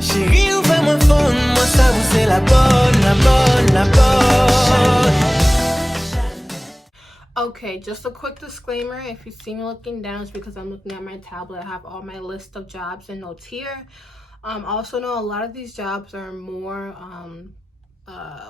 Chérie, ouvre mon phone, moi ça vous c'est la bonne, la bonne, la bonne. Okay, just a quick disclaimer. If you see me looking down, it's because I'm looking at my tablet. I have all my list of jobs and notes here. Also know a lot of these jobs are more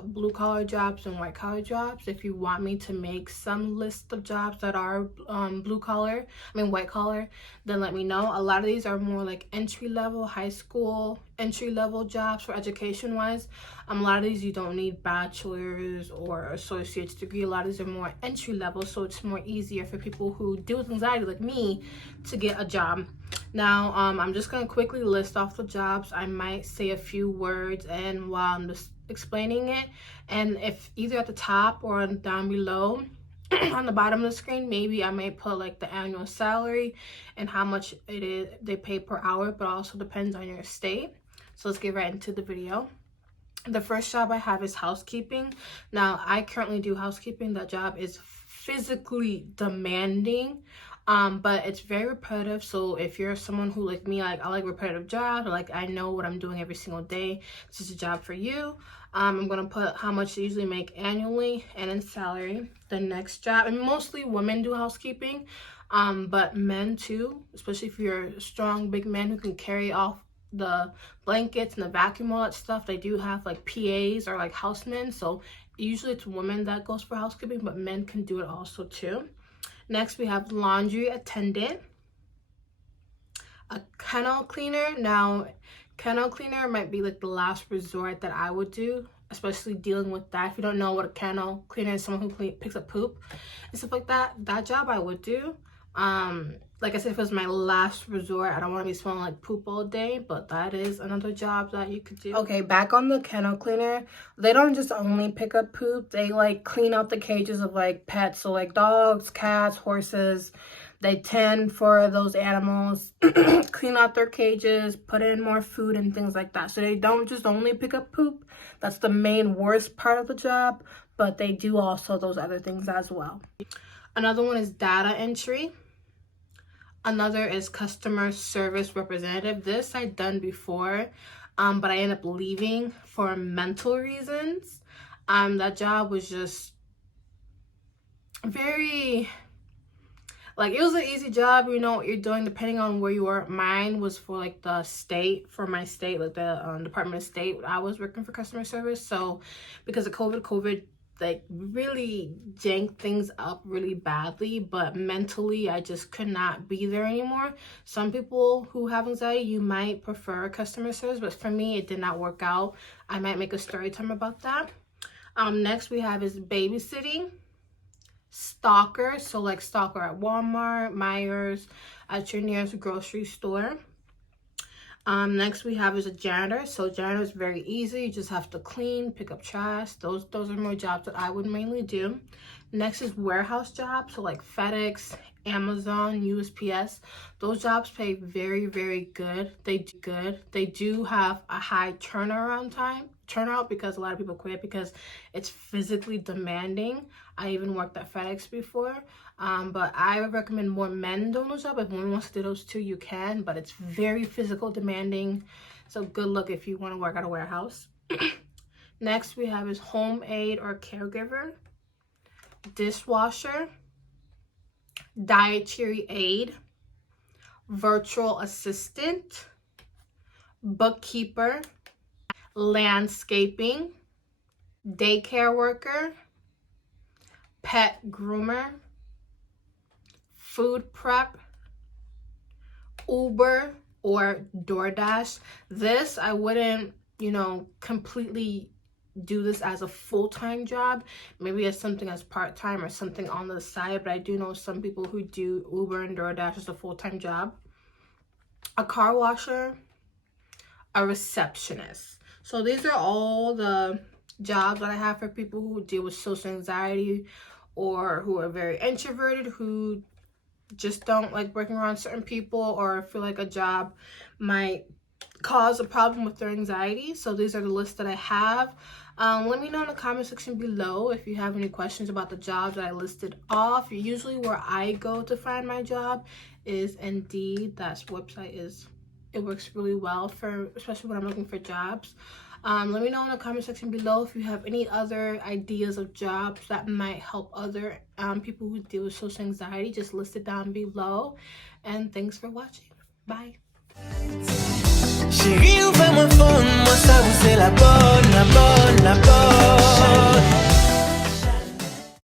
blue collar jobs and white collar jobs. If you want me to make some list of jobs that are white collar, then let me know. A lot of these are more like entry level, high school entry level jobs for education wise. A lot of these you don't need bachelor's or associate's degree. A lot of these are more entry level, so it's more easier for people who deal with anxiety like me to get a job. Now I'm just gonna quickly list off the jobs. I might say a few words and while I'm just explaining it, and if either at the top or down below on the bottom of the screen, maybe I may put like the annual salary and how much it is they pay per hour, but also depends on your state. So let's get right into the video. The first job I have is housekeeping. Now I currently do housekeeping. That job is physically demanding, but it's very repetitive. So if you're someone who like me, like I like repetitive jobs, or like I know what I'm doing every single day, this is a job for you. I'm gonna put how much they usually make annually and in salary. The next job, and mostly women do housekeeping, but men too, especially if you're a strong big man who can carry off the blankets and the vacuum, all that stuff. They do have like PAs or like housemen, so usually it's women that goes for housekeeping, but men can do it also too. Next we have laundry attendant, a kennel cleaner. Now kennel cleaner might be like the last resort that I would do, especially dealing with that. If you don't know what a kennel cleaner is, someone who picks up poop and stuff like that, that job I would do. Like I said, if it was my last resort, I don't want to be smelling like poop all day, but that is another job that you could do. Okay, back on the kennel cleaner, they don't just only pick up poop, they like clean out the cages of like pets, so like dogs, cats, horses. They tend for those animals, clean out their cages, put in more food and things like that. So they don't just only pick up poop. That's the main worst part of the job, but they do also those other things as well. Another one is data entry. Another is customer service representative. This I'd done before, but I ended up leaving for mental reasons. That job was just very, like, it was an easy job. You know what you're doing depending on where you are. Mine was for like the state, for my state, like the Department of State. I was working for customer service. So because of COVID like really janked things up really badly, but mentally I just could not be there anymore. Some people who have anxiety, you might prefer customer service, but for me it did not work out. I might make a story time about that. Next we have is babysitting, stalker, so like stalker at Walmart, Myers, at your nearest grocery store. Next we have is a janitor. So janitor is very easy. You just have to clean, pick up trash. Those are more jobs that I would mainly do. Next is warehouse jobs. So like FedEx, Amazon, USPS. Those jobs pay very, very good. They do have a high turnout because a lot of people quit because it's physically demanding. I even worked at FedEx before, but I would recommend more men doing those jobs. If one wants to do those too, you can, but it's very physical demanding, so good luck if you want to work at a warehouse. Next we have is home aide or caregiver, dishwasher, dietary aide, virtual assistant, bookkeeper, landscaping, daycare worker, pet groomer, food prep, Uber or DoorDash. This I wouldn't, completely do this as a full-time job. Maybe as something as part-time or something on the side, but I do know some people who do Uber and DoorDash as a full-time job. A car washer, a receptionist. So these are all the jobs that I have for people who deal with social anxiety or who are very introverted, who just don't like working around certain people or feel like a job might cause a problem with their anxiety. So these are the lists that I have. Let me know in the comment section below if you have any questions about the jobs that I listed off. Usually where I go to find my job is Indeed. That website is it works really well for, especially when I'm looking for jobs. Let me know in the comment section below if you have any other ideas of jobs that might help other people who deal with social anxiety. Just list it down below. And thanks for watching. Bye. Chérie, ouvre-moi fort.